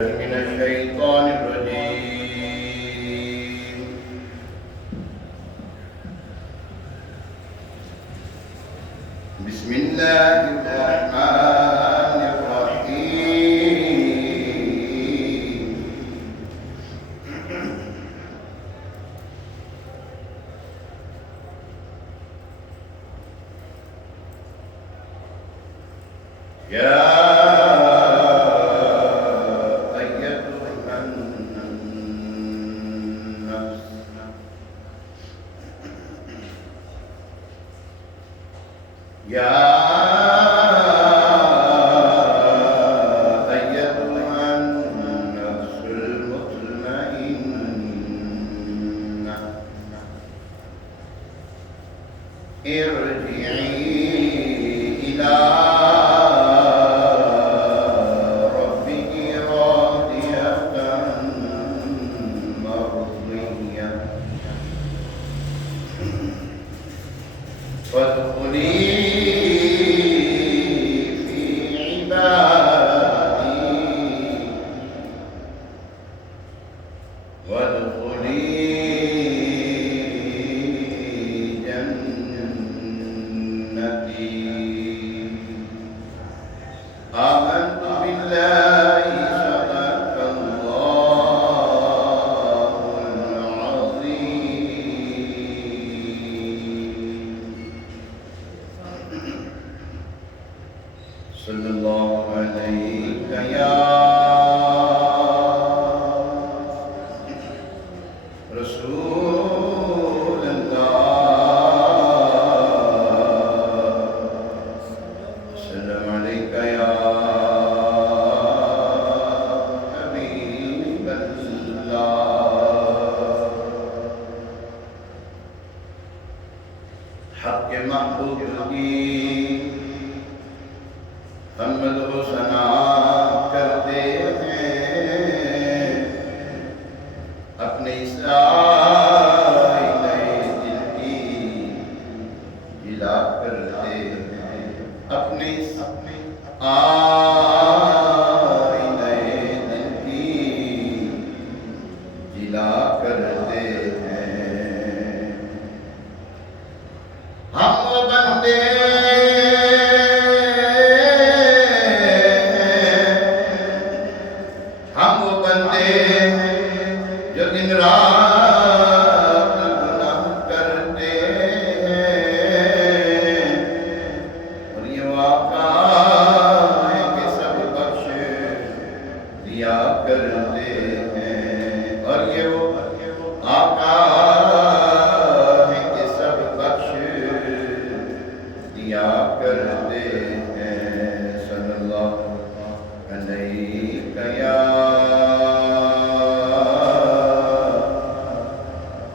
من الشيطان الرجيم. بسم الله الرحمن الرحيم. يا ارجعي إلى ربك راضية مرضية فادخلي في عبادي وادخلي آمنت بالله صدق الله العظيم. صلى الله عليك يا رسول الله، السلام عليك يا حبيب الله. حق محبوب کی حمد و ثنا کرتے ہیں، اپنے آئینہ دل کی جلا کرتے ہیں، اپنے آئینہ دل کی جلا کرتے ہیں. ہم وہ بندے جو دن رات گناہ کرتے ہیں، اور یہ واقع ہے کہ سب بخش دیا کرتے ہیں، اور یہ وہ آقا ہے کہ سب بخش دیا کرتے ہیں. صلی اللہ علیہ یا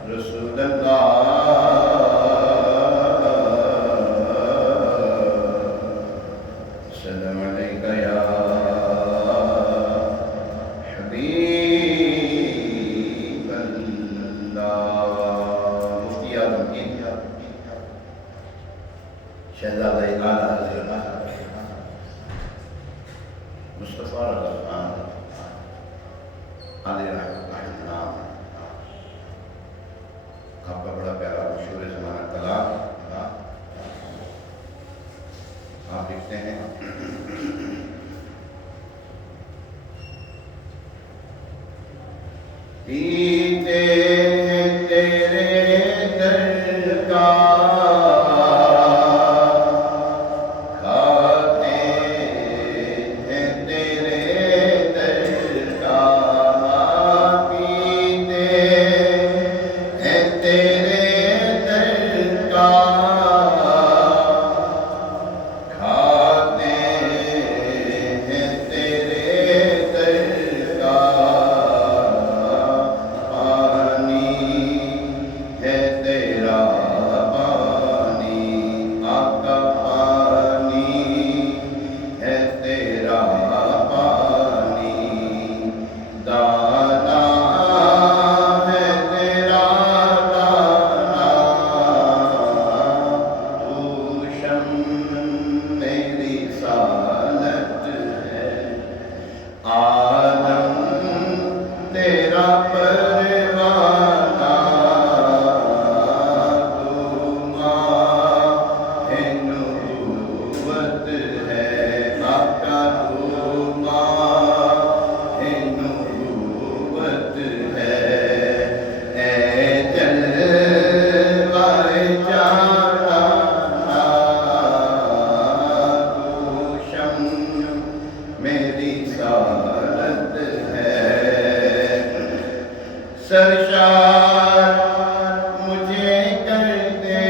رسول اللہ، السلام علیکہ یا حبیب اللہ. مفتی اعظم کی شہزادہ اعلیٰ حضرت مصطفیٰ رضا خان علیہ رحمۃ اللہ، آپ کا بڑا پیارا مشہور زمانہ کلام آپ لکھتے ہیں. پیتے ہیں تیرے در کا، کھاتے ہیں تیرے در کا، پیتے ہیں تیرے در کا، کھاتے ہیں تیرے در کا، سرشار مجھے کر دے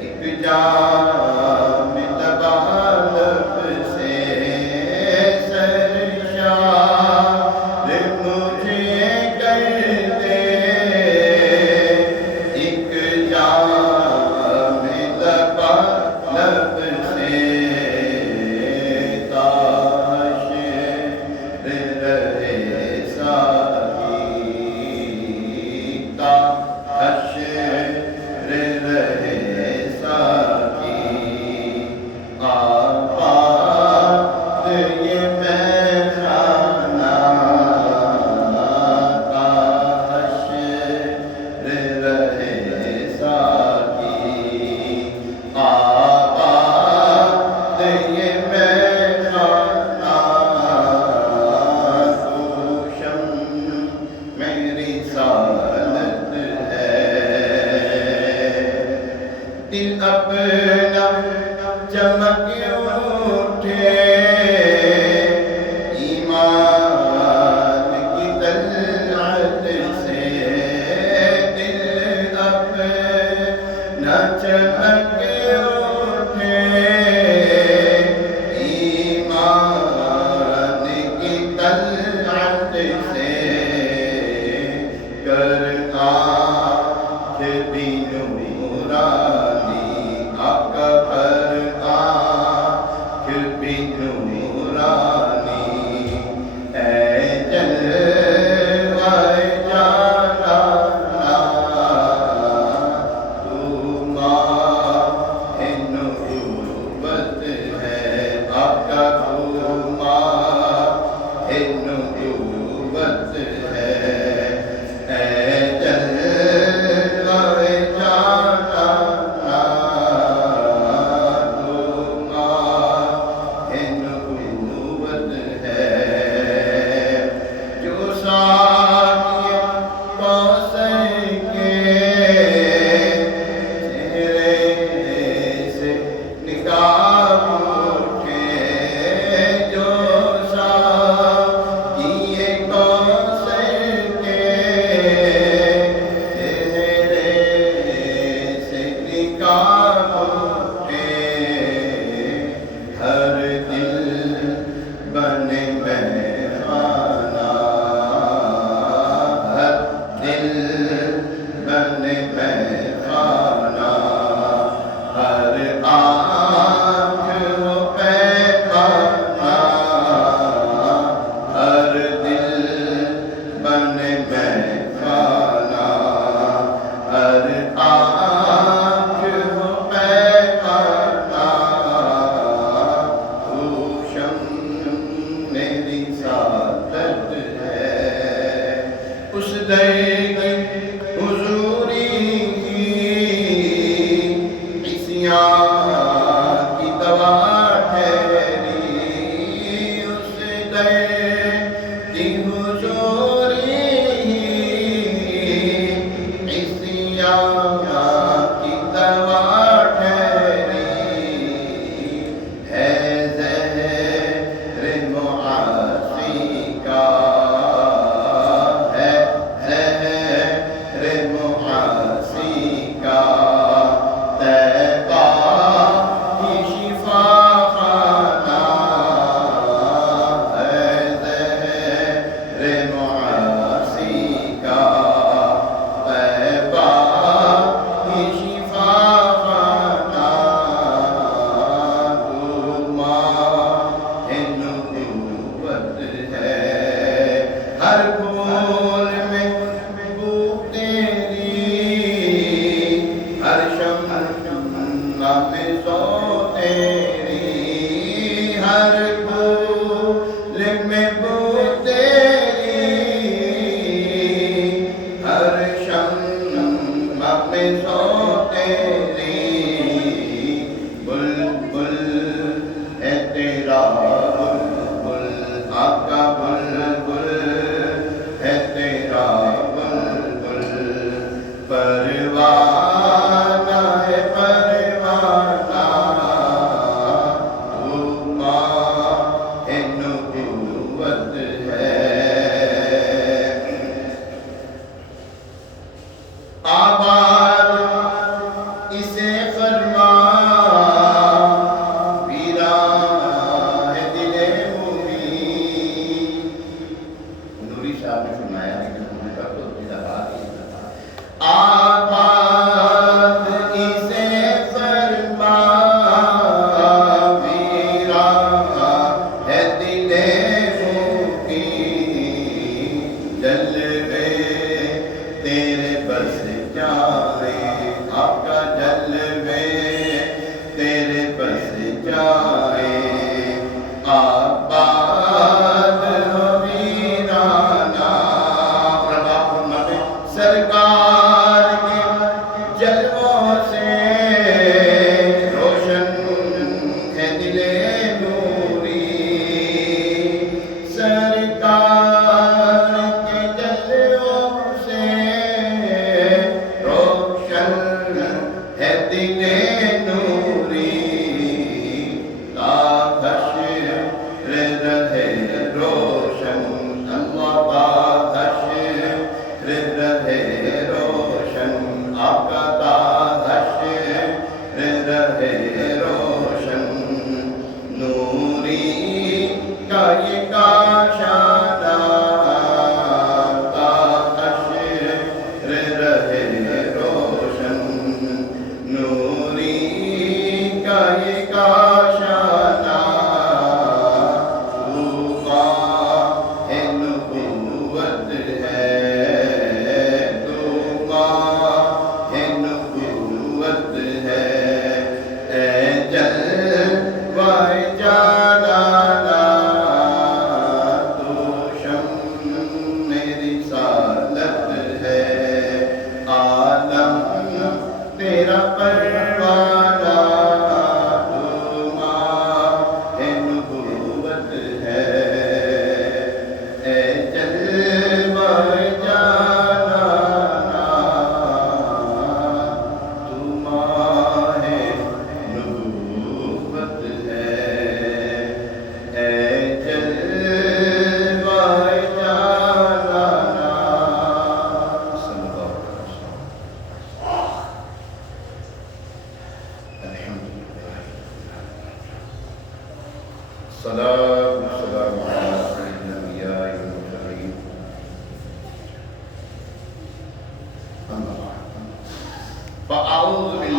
ایک جام تبالب سے سرشار مجھے کر دے ایک جام تبالب سے تاش رہے دل اپنا چمک اٹھے ایمان کی طلعت سے دل اپنا چمک اٹھے ایمان کی طلعت سے کر آنکھ بھی نورانی اکبر آنکھ بھی نورانی اے جلوہ جلالا تو ماہ نبوت ہے آقا تو ماہ نبوت ہے اے اس در کی حضوری عصیان کی دوا ٹھہری اس در کی حضوری عصیان کی دوا ٹھہری ہے زہر معاصی کا ہر پھول میں بو تیری ہر شمع میں سو تیری ہر پھول میں بو تیری ہر شمع میں سو تیری بلبل ہے تیرا بلبل آقا بلبل ہے تیرا بلبل پروانہ ہے پروانہ تو ماہ نبوت ہے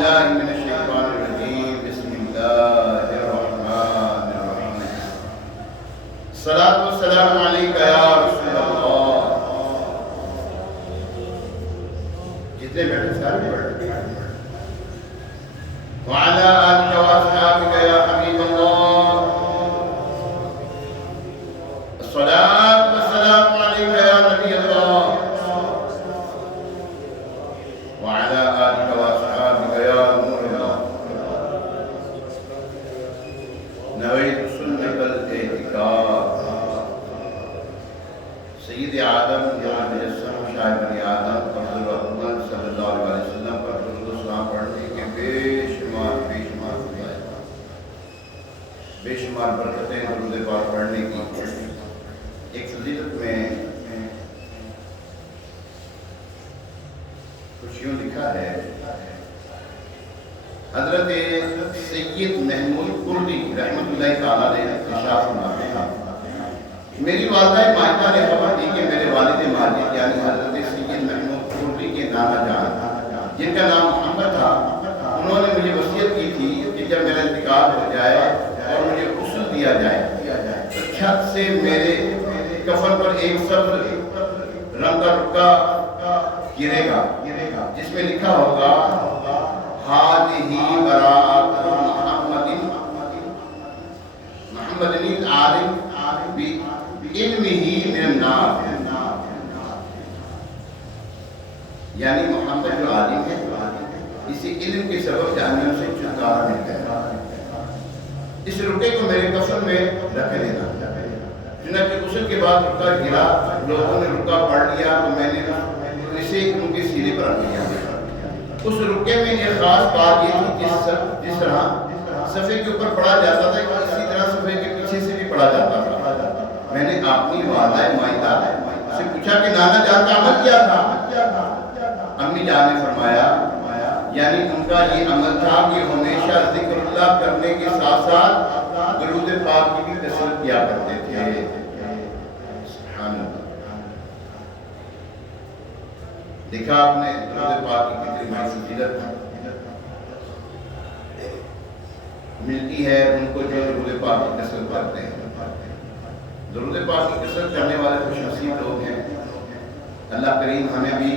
باللہ من الشیطان الرجیم بسم اللہ الرحمن الرحیم الصلاۃ والسلام علیک یا رسول اللہ. جتنے بیٹھے سارے بیٹھے. وعلی آلک واصحابک یا حبیب اللہ. الصلاۃ والسلام علیک یا نبی اللہ. وعلى آلك وأصحابك يا نور الله. نويت سنة الاعتكاف. سید عالم یا مجسم شاہ بنی آدم حضرت محمد صلی اللہ علیہ وسلم پر درود و سلام پڑھنے کے بے شمار برکتیں درود پاک پڑھنے کی. ایک فضیلت میں کچھ یوں لکھا ہے. حضرت سید محمود کردی رحمۃ اللہ تعالیٰ نے ارشاد فرماتے ہیں میری والدہ مائدہ نے خبر دی کہ میرے والد ماجد یعنی حضرت سید محمود کردی کے نانا جان جن کا نام محمد تھا انہوں نے مجھے وصیت کی تھی کہ جب میرا انتقال ہو جائے اور مجھے غسل دیا جائے تو چھت سے میرے کفن پر ایک سبز رنگ کا رکا گرے گا جس میں لکھا ہوگا ہذہ براءۃ محمد العالم بعلمہ من النار. یعنی محمد جو عالم ہے اسی علم کے سبب جہنم سے چھٹکارا ملتا ہے. اس رکے کو میرے کفن میں رکھ لینا. چنانچہ غسل کے بعد رکا گرا, لوگوں نے رکا پڑھ لیا تو میں نے اسے ان کے سینے پر رکھ لیا. اس رکے میں ایک خاص بات یہ تھی جس طرح صفحے کے اوپر پڑھا جاتا تھا اسی طرح صفحے کے پیچھے سے بھی پڑھا جاتا تھا. میں نے اپنی والدہ مائدہ سے پوچھا کہ نانا جان کا عمل کیا تھا. امی جان نے فرمایا یعنی ان کا یہ عمل تھا کہ ہمیشہ ذکر اللہ کرنے کے ساتھ ساتھ درود پاک کی بھی کثرت کیا کرتے تھے. سبحان اللہ. دیکھا آپ نے درود پاک کی کتنی بڑی فضیلت ملتی ہے ان کو جو درود پاک کی کثرت کرتے ہیں. درود پاک کی کثرت کرنے والے خوش نصیب لوگ ہیں. اللہ کریم ہمیں بھی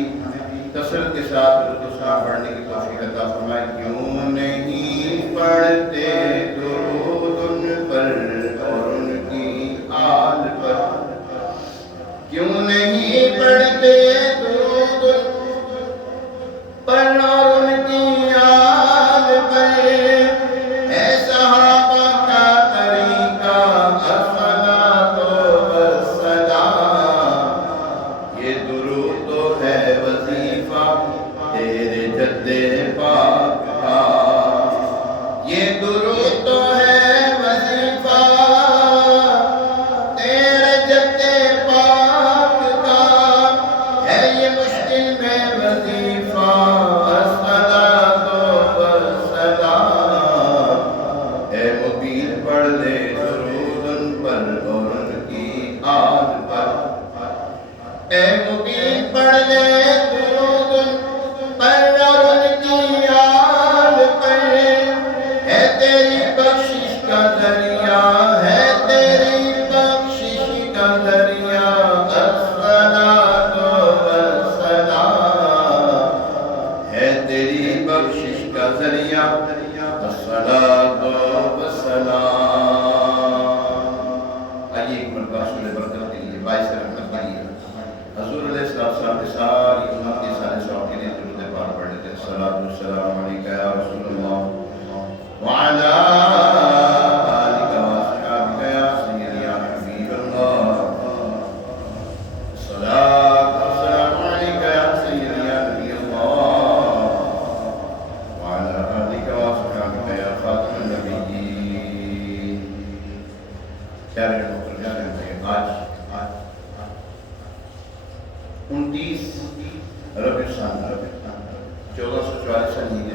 کثرت کے ساتھ درود و سلام پڑھنے کی توفیق عطا فرمائے. کیوں نہیں پڑھتے درود ان پر اور ان کی آل پر, کیوں نہیں پڑھتے درود پر اور ان کی آل پر. اے صحابہ کا طریقہ الصلاۃ والسلام, یہ درود تو ہے وظیفہ تیرے جد پاک کا. یہ درود تو ہے وظیفہ تیرے جد پاک کا. ہے یہ مشکل میں وظیفہ الصلاۃ والسلام. اے مبین پڑھ لے درود ان پر اور ان کی آل پر. اے مبین پڑھ لے درود ان پر اور ان کی آل پر. ہے تیری بخشش کا ذریعہ, ہے تیری بخشش کا ذریعہ الصلاۃ والسلام. ہے تیری بخشش کا ذریعہ الصلاۃ والسلام. آئیے ایک مرتبہ سورہ برکت کے لیے باعث رحمت بنی حضور علیہ السلام کے ساری امت کے سارے سواب کے لیے درود پاک پڑھ لیتے ہیں. الصلاۃ والسلام علیک یا رسول اللہ وعلی آلک واصحابک یا سیدی یا حبیب اللہ. الصلاۃ والسلام علیک یا سیدی یا نبی اللہ وعلی آلک واصحابک یا خاتم النبیین. پیارے محترم, آج 29 ربیع الثانی 1444 ہجری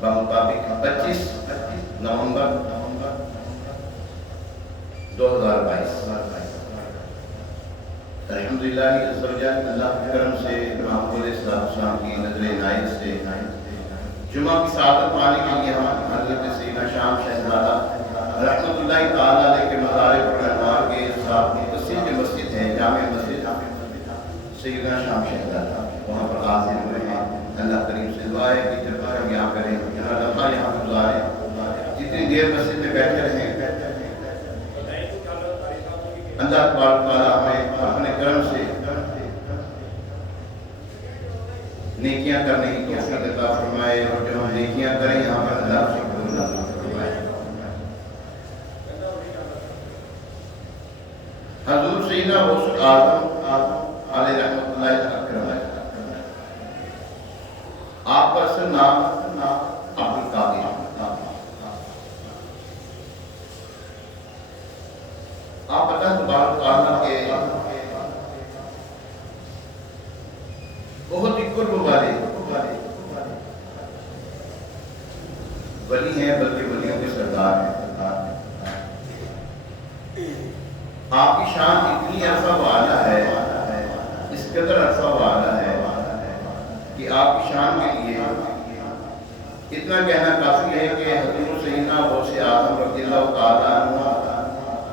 بمطابق 25 نومبر 2022. الحمدللہ عز و جل اللہ کے کرم سے امام علیہ السلام کی نظر عنایت سے جمعہ کی سعادت پانے کے لیے ہم حضرت سیدنا شام شہزادہ رحمۃ اللہ تعالیٰ علیہ کے مزار پرانوار کے ساتھ متصل جو مسجد ہے جامع مسجد سیدنا شام شہزادہ وہاں پر حاضر ہوئے ہیں. اللہ کریم سے دعا ہے کہ جب تک ہم یہاں کریں جہاں دفعہ یہاں گزاریں جتنی دیر مسجد میں بیٹھے رہیں اللہ تبارک تعالیٰ ہمیں اپنے کرم سے نیکیاں کرنے کی توفیق عطا فرمائے اور جو ہم نیکیاں کریں یہاں پر اللہ سے قبول فرمائے. حضور سیدنا غوث اعظم علیہ رحمۃ اللہ اکرم آپ کا اصل نام عبدالقادر. آپ پتہ تبارک تعالیٰ کے بہت ہی قرب والے ولی ہیں بلکہ ولیوں کے سردار ہیں. آپ کی شان اتنی عرصہ والا ہے اس قدر عرصہ والا ہے کہ آپ کی شان کے لیے اتنا کہنا کافی ہے کہ حضور سیدنا غوث اعظم رضی اللہ تعالیٰ عنہ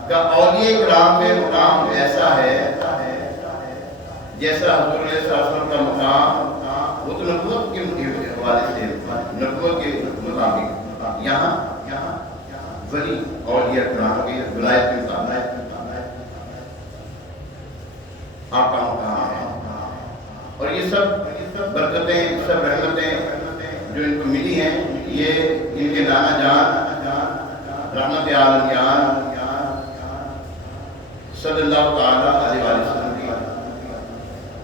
کا اولیاء کرام میں مقام ایسا ہے جیسا حضور علیہ السلام کا مقام وہ تو نبوت کے حوالے سے نبوت کے مطابق یہاں ولی اولیاء کرام کے ولایت کے مطابق آپ کا مقام ہے. اور یہ سب برکتیں سب رحمتیں جو ان کو ملی ہیں یہ ان کے نانا جان رحمت عالم جان صلی اللہ تعالیٰ علیہ وسلم کی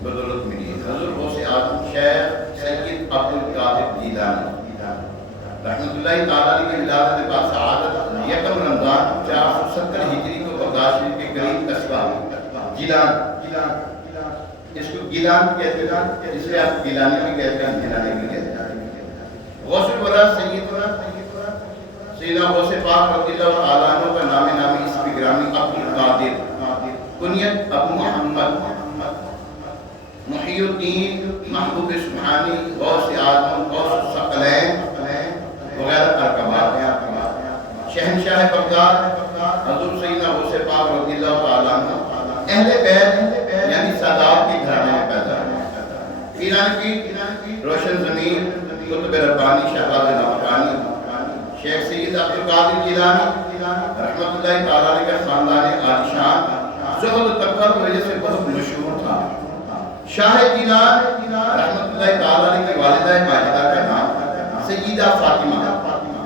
بدولت ملی ہے. حضور غوث اعظم شیخ سید عبدالقادر جیلانی رحمۃ اللہ تعالیٰ علیہ کی ولادت بعد سعادت یکم رمضان 470 ہجری کو بغداد شریف کے قریب قصبہ گیلان اس کو گیلان کہتے ہیں جسے آپ گیلانی بھی کہتے ہیں گیلانی بھی کہتے ہیں. غوث الورا سیدنا غوث پاک رضی اللہ تعالیٰ عنہ کا نامی اسم گرامی عبدالقادر کنیت ابو محمد محی الدین محبوب سبحانی غوث اعظم غوث الثقلین وغیرہ ترکبات ہیں. شہنشاہ بغداد حضور سیدنا غوث پاک رضی اللہ تعالیٰ عنہ اہل بیت یعنی سادات کے گھرانے میں پیدا ہوئے. ایران کی روشن زمین قطب ربانی شہباز نمکانی شیخ سید عبدالقادر جیلانی رحمۃ اللہ تعالیٰ علیہ کا خاندان عالی شان زہد و تقویٰ کی وجہ سے بہت مشہور تھا. شاہ جیلان رحمۃ اللہ تعالیٰ علیہ کی والدہ ماجدہ کا نام سیدہ فاطمہ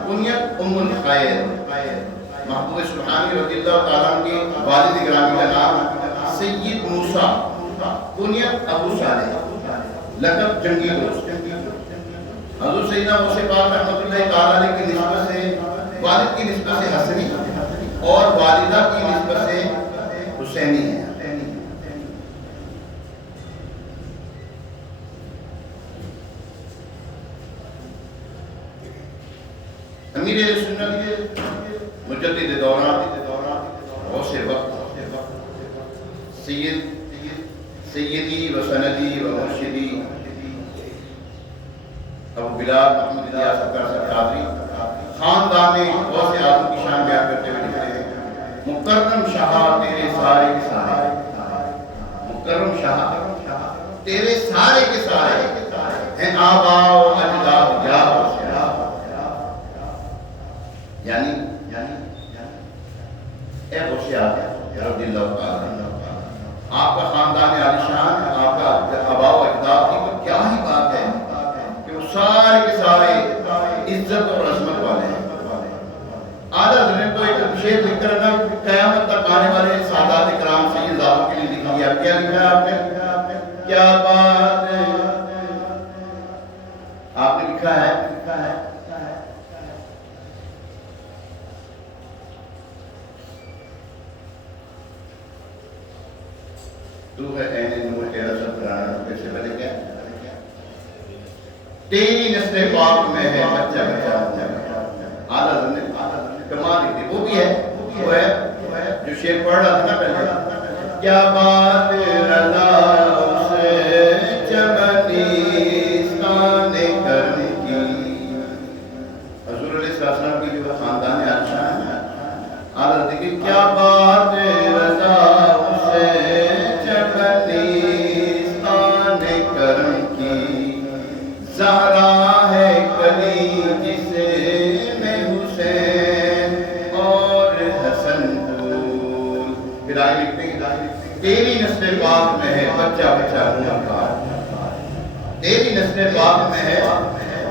کنیت ام الخیر. محبوب سبحانی رضی اللہ تعالیٰ عنہ کی والد گرامی کا نام سید موسیٰ کنیت ابو صالح لقب جنگی دوست. حضور سیدنا غوث پاک رحمۃ اللہ تعالیٰ علیہ کی نسبت سے والد کی نسبت سے حسنی اور والدہ کی نسبت سے حسینی ہے. امیر اہل سنت مجدد دوران غوث وقت سیدی و سندی و مرشدی ابو بلال محمد الیاس اکبر سرکاری خاندان غوث اعظم کی شان بیان کرتے ہوئے لکھتے ہیں مکرم شاہ تیرے سارے کے سارے مکرم شاہ تیرے سارے کے سارے ہیں آبا و اجداد یا یعنی اے غوث اعظم رضی اللہ تعالیٰ آپ کا خاندان عالی شان آپ کا آبا و اجداد کی تو کیا ہی بات ہے کہ وہ سارے کے سارے عزت اور عظمت والے ہیں. آدھا ذہن کو ایک شعر لکھ کر رکھا قیامت تک آنے والے سادات کرام سے یہ ذاتوں کے لیے لکھ دیا. کیا لکھا ہے آپ نے؟ کیا بات ہے آپ نے لکھا ہے تو ہے عین نور تیرا سب پرانا کیسے بنے کیا تیری نسل پاک میں ہے بچہ بچہ آدھا ذہن کمال لکھتے وہ بھی ہے وہ ہے جو شعر پڑھ رہا تھا نا پہلے کیا بات رضا اسے چمنی سان کر کی تیری نسل پاک میں ہے بچہ بچہ نور کا، تیری نسل پاک میں ہے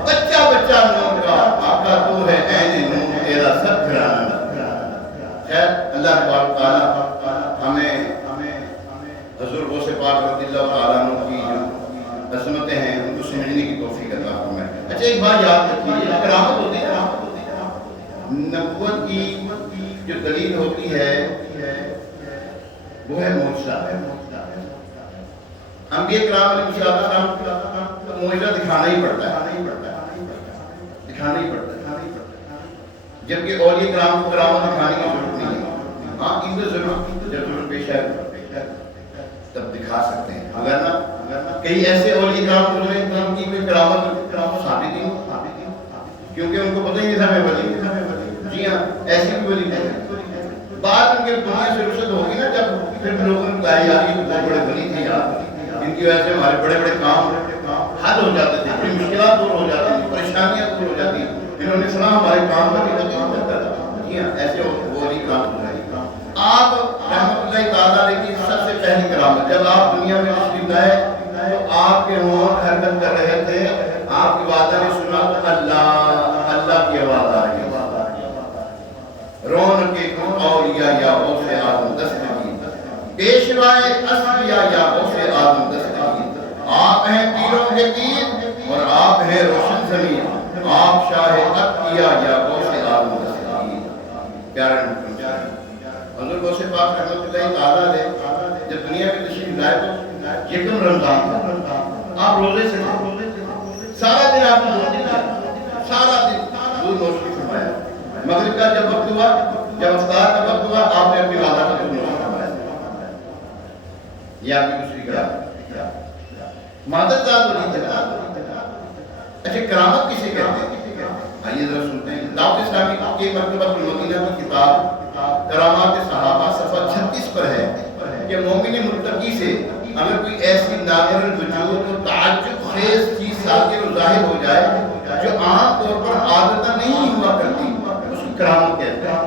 بچہ بچہ نور کا، آقا تو ہے عین نور تیرا سب گھرانا۔ خیر اللہ پاک تعالیٰ ہمیں حضور غوث پاک رضی اللہ تعالیٰ عنہ کی جو عظمتیں ہیں ان کو سمجھنے کی توفیق عطا فرمائے۔ اچھا ایک بات یاد رکھیے، کرامت ہوتی ہے نبوت کی جو دلیل ہوتی ہے وہ ہے معجزہ۔ انبیاء کرام علیہ السلام کو معجزہ دکھانا ہی پڑتا ہے، دکھانا ہی پڑتا ہے، جبکہ اولیاء کرام کو کرامت دکھانے کی ضرورت نہیں ہے۔ ہاں ان کو ضرورت پیش ہے تب دکھا سکتے ہیں، اگر نہ کئی ایسے اولیاء کرام گزرے ان کی کوئی کرامت ثابت ہی نہیں، کیونکہ ان کو پتہ ہی نہیں تھا میں ولی ہوں۔ جی ہاں ایسی بھی ولی نہیں، بات ان کے دنیا سے رخصت ہوگی نا جب پھر لوگوں نے کہا یار یہ بہت بڑے ولی تھے یار، ان کی وجہ سے ہمارے بڑے بڑے کام حل ہو جاتے تھے، بڑی مشکلات دور ہو جاتی تھیں، پریشانیاں دور ہو جاتی ہیں، انہوں نے سنا ہمارے کام کا بھی تکلیف کرتا تھا۔ جی ہاں ایسے ولی کرام گزرے۔ آپ رحمت اللہ تعالیٰ علیہ کی سب سے پہلی کرامت جب آپ دنیا میں تشریف لائے تو آپ کے ہونٹ حرکت کر رہے تھے، آپ کی والدہ نے سنا تو اللہ اللہ کی آواز آ رہی ہے، رون کے کن اولیاء یا غوث آدم دستگیر، پیشوائے اصفیاء یا غوث آدم دستگیر، آپ ہیں پیروں کے پیر اور آپ ہیں روشن زمین، آپ شاہ اتقیاء یا غوث آدم دستگیر۔ پیارے حضور غوث پاک رحمت اللہ تعالیٰ علیہ جب دنیا میں تشریف لائے تو یکم رمضان تھا، آپ روزے سے سارا دن آپ نے روزے کیا، سارا دن دودھ نوش فرمایا، مغرب کا جب وقت ہوا، جب افطار کا وقت ہوا، آپ نے اپنی والدہ کا دودھ نوش فرمایا۔ یہ آپ کی دوسری کرامت، مادر ذات ولی تھے نا۔ اچھا کرامت کسے کہتے ہیں؟ آئیے ذرا سنتے ہیں۔ دعوت اسلامی کی مرتبہ المدینہ کی کتاب کرامات صحابہ صفحہ 36 پر ہے کہ مومن متقی سے اگر کوئی ایسی نادر الوجود و تعجب خیز چیز ساتھ و ظاہر ہو جائے جو عام طور پر عادتاً نہیں ہوا کرتی، اس کی کرامت کہتے ہیں۔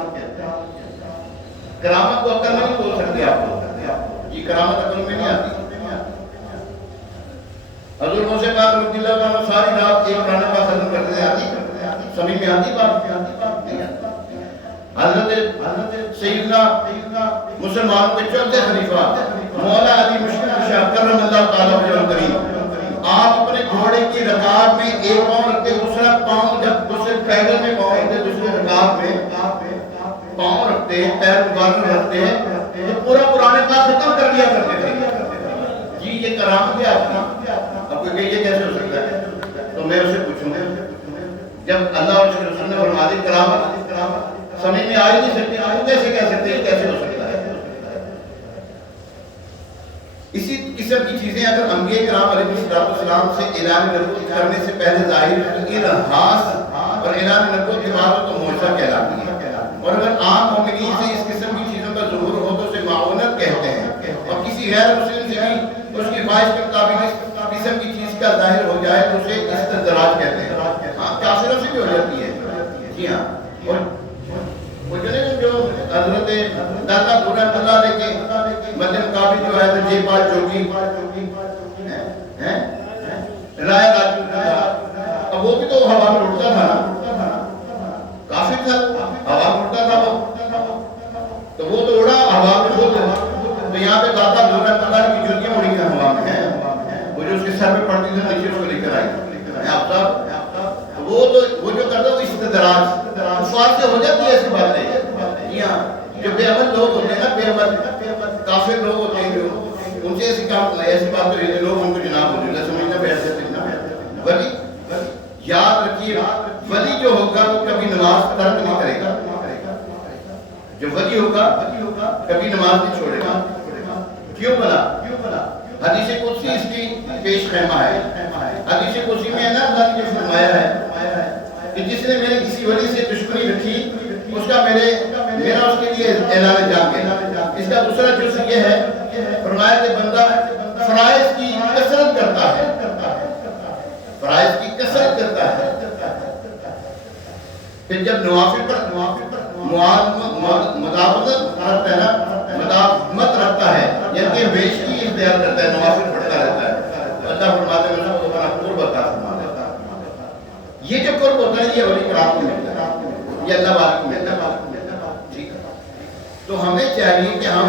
کرامت کو عقل میں نہیں بول سکتے آپ لوگ، یہ کرامت عقل میں نہیں آتی۔ حضور غوث پاک رضی اللہ عنہ ساری رات ایک قرآن پاک ختم کرتے تھے، آتی سمجھ میں آتی بات؟ حضرت سیدنا مسلمانوں کے چوتھے خلیفہ مولا علی مشکل کشا کرم اللہ تعالیٰ وجہ کریم، آپ اپنے گھوڑے کی رکاب میں ایک پاؤں رکھتے، دوسرا پاؤں جب دوسرے پیدل میں پاؤں رکھتے، دوسرے رکاب میں پاؤں رکھتے ہیں، پیر مبارک رکھتے ہیں تو پورا قرآن پاک ختم کر لیا کرتے تھے۔ جی یہ کرامت ہے آپ کی، اب کوئی کہ یہ کیسے ہو سکتا ہے؟ تو میں اسے پوچھوں گا جب اللہ اور اس کے رسول نے فرما دی کرامت سمجھ میں آ ہی نہیں سکتی، آپ کیسے کہہ سکتے ہیں کیسے ہو سکتا ہے؟ اسی قسم کی چیزیں اگر انبیاء کرام علیہ السلام سے اعلان نبوت کرنے سے پہلے ظاہر ارہاس اور اعلان نبوت کے بعد تو معجزہ کہلاتی ہے، اور اگر عام مومنین سے اس قسم کی چیزوں کا ظہور ہو تو اسے معاونت کہتے ہیں، اور کسی غیر مسلم سے بھی اس کی خواہش کے مطابق اس قسم کی چیز کا ظاہر ہو جائے تو اسے استدراج کہتے ہیں۔ ہاں کافروں سے بھی ہو جاتی ہے۔ جی ہاں، اور وہ جو حضرت داتا پورا اللہ علیہ کے مدن قابل جو ہے تو جے پال چوکی رائے راجو تھا، اب وہ بھی تو ہوا میں اڑتا تھا نا، کافر تھا، ہوا میں اڑتا تھا وہ، تو وہ تو اڑا ہوا میں، وہ تو یہاں پہ داتا پورا اللہ کی جوتیاں اڑی ہیں ہوا میں ہیں، وہ جو اس کے سر پہ پڑتی تھی نیچے اس کو لے کر آئی آپ صاحب، وہ جو کرتا ہے وہ استدراج کفار سے ہو جاتی ہے ایسی باتیں۔ جی ہاں جو بے عمل لوگ ہوتے ہیں نا، بے عمل کافر لوگ ہوتے ہیں جو ان سے ایسی بات ہوئی ہے لوگ ان کو جناب ہوتے ہیں سمجھنا بیٹھ جاتے ہیں۔ ولی یاد رکھیے ولی جو ہوگا وہ کبھی نماز ترک نہیں کرے گا، جو ولی ہوگا کبھی نماز نہیں چھوڑے گا۔ کیوں بلا؟ حدیث قدسی اس کی پیش خیمہ ہے۔ حدیث قدسی میں ہے نا اللہ نے فرمایا ہے کہ جس نے میرے کسی ولی سے دشمنی رکھی اس کا میرا اس کے لیے اعلان جنگ ہے۔ اس کا دوسرا جز یہ ہے فرمایا کہ بندہ فرائض کی کثرت کرتا ہے، فرائض کی کثرت کرتا ہے، پھر جب نوافل پر مداومت رکھتا ہے نا، مداومت رکھتا ہے، یعنی حالانکہ ہمیشہ ہی اختیار کرتا ہے، نوافل پڑھتا رہتا ہے، اللہ فرماتے ہیں اس کو بڑا قرب عطا فرما دیتا ہے۔ یہ جو قرب ہوتا ہے یہ ولی کرام کو ملتا ہے، یہ اللہ والی کو ملتا ہے، ٹھیک ہے۔ تو ہمیں چاہیے کہ ہم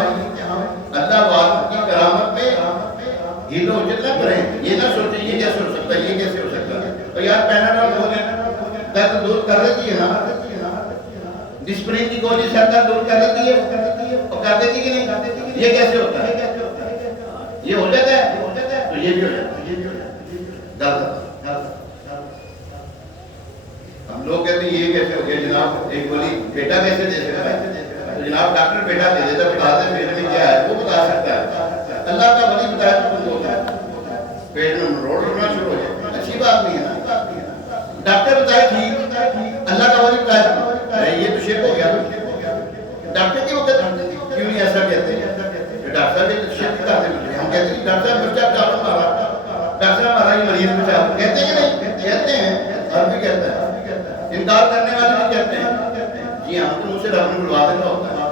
اللہ والوں کی کرامت میں ہیل و حجت نہ کریں، یہ نہ سوچیں یہ کیسے ہو سکتا ہے، یہ کیسے ہو سکتا ہے، تو یار پیناڈول بولیں درد دور کر دیتی ہے نا، ڈسپرین کی گولی سر درد دور کر دیتی ہے، اور کر دیتی کہ نہیں، یہ کیسے ہوتا ہے، یہ ہو جاتا ہے، تو یہ بھی ہو جاتا ہے درد۔ ہم لوگ کہتے ہیں یہ کیسے ہو گیا جناب، ایک گولی بیٹا کیسے دے سکتا ہے، تو جناب ڈاکٹر بیٹا دے دیتا، بتا دیں پیٹ میں کیا ہے وہ بتا سکتا ہے، اللہ کا ولی بتایا تو کچھ ہوتا ہے، پیٹ میں روڑ رونا شروع ہو جائے، اچھی بات نہیں ہے نا، ڈاکٹر بتائے ٹھیک، اللہ کا ولی بتایا یہ تو شرک ہو گیا، ڈاکٹر کی وقت کیوں نہیں ایسا کہتے ہیں، ڈاکٹر صاحب یہ شرک کرتے ہیں، ہم کہتے ہیں ڈاکٹر صاحب بچہ ڈاکٹر مارا، ڈاکٹر صاحب ہمارا یہ مریض بچہ، کہتے ہیں کہ نہیں، کہتے ہیں، ہر بھی کہتا ہے، انکار کرنے والے بھی کہتے ہیں، جی ہاں تو اسے رب نے بلوا دینا ہوتا ہے۔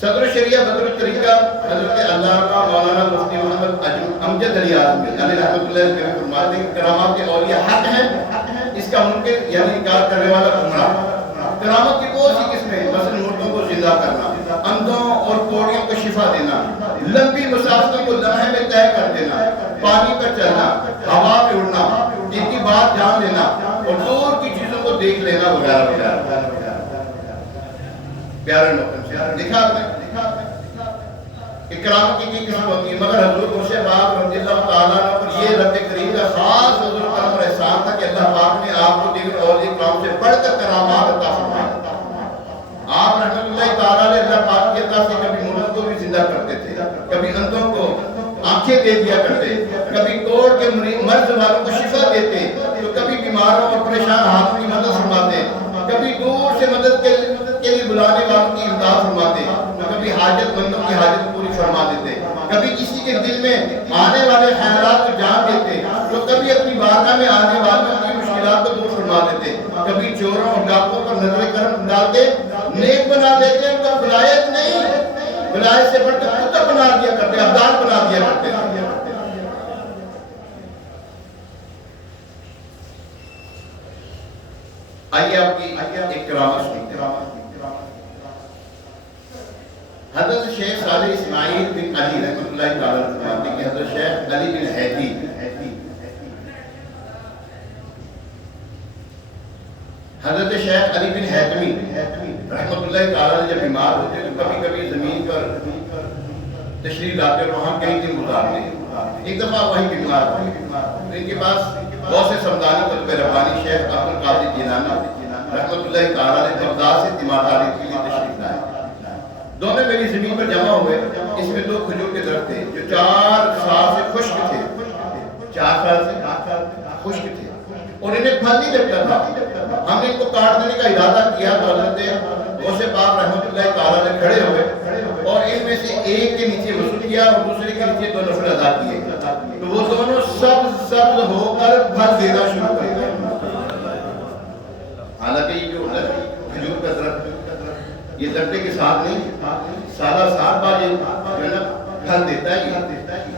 صدر شریعہ بدر الطریقہ حضرت علامہ مولانا مفتی محمد امجد علی اعظمی علیہ رحمۃ اللہ علیہ فرماتے ہیں کرامات کے اولیاء حق ہیں، اس کا منکر یعنی انکار کرنے والا گمراہ۔ کرامت کی بہت سی قسمیں، مثلا مردوں کو زندہ کرنا، اندھوں اور کوڑیوں کو شفا دینا، لمبی مسافتوں کو لمحے میں طے کر دینا، پانی پر چلنا، ہوا میں اڑنا، ان کی بات جان لینا اور دور کی چیزوں کو دیکھ لینا وغیرہ وغیرہ۔ پیارے محترم سے دیکھا آپ نے کہ کرامت کی قسم ہوتی ہے، مگر حضور مرشد پاک رضی اللہ تعالیٰ عنہ پر یہ رب کریم کا خاص حضور کرم اور احسان تھا کہ اللہ پاک نے آپ کو دیگر اولیاء کرام سے بڑھ کر کرامات عطا فرمائے۔ آپ رحمت اللہ تعالیٰ علیہ اللہ پاک کی عطا سے کبھی مردوں کو بھی زندہ کرتے تھے، کبھی اندھوں کو آنکھیں دے دیا کرتے، کبھی کوڑ کے مرض والوں کو شفا دیتے، تو کبھی بیماروں اور پریشان حالوں کی مدد فرماتے، کبھی دور سے مدد کے لیے بلانے والوں کی امداد فرماتے، کبھی حاجت مندوں کی حاجت پوری فرما دیتے، کبھی کسی کے دل میں آنے والے خیالات کو جان دیتے، تو کبھی اپنی بارگاہ میں آنے والوں کی مشکلات کو دور فرما دیتے، کبھی چوروں اور ڈاکوں پر نظر کرم ڈالتے، نیک بنا دیتے، ان کا ولایت نہیں، ولایت سے بڑھ کر کتب بنا دیا کرتے، ابدال بنا دیا کرتے۔ آئیے آپ کی ایک کرامت سنتے ہیں۔ حضرت شیخ صالح اسماعیل بن علی رحمۃ اللہ تعالیٰ فرماتے ہیں کہ حضرت شیخ علی بن حیدی حضرت شیخ علی بن حیتمی رحمۃ اللہ تعالیٰ جب بیمار ہوتے تو کبھی کبھی زمین پر تشریف لاتے اور وہاں کئی دن گزارتے۔ ایک دفعہ وہی بیمار ہوئے، ان کے پاس بہت سے سمدانی قطب ربانی شیخ عبد القادر جیلانی رحمۃ اللہ تعالیٰ نے بغداد سے تیمارداری کے لیے تشریف لائے۔ دونوں میری زمین پر جمع ہوئے، اس میں 2 کھجور کے درخت تھے جو 4 سال سے خشک تھے، 4 سال سے خشک تھے اور انہیں پھل نہیں لگتا تھا۔ ہم نے ان کو کاٹ دینے کا ارادہ کیا تو حضرت غوث پاک رحمۃ اللہ تعالیٰ نے کھڑے ہوئے اور ان میں سے ایک کے نیچے وضو کیا اور دوسرے کے نیچے 2 نفل ادا کیے، تو وہ دونوں سبز ہو کر پھل دینا شروع کر دیا۔ حالانکہ یہ جو کھجور کا درخت یہ لڑکے کے ساتھ نہیں، سالہ سال بعد یہ جو ہے نا پھل دیتا ہے۔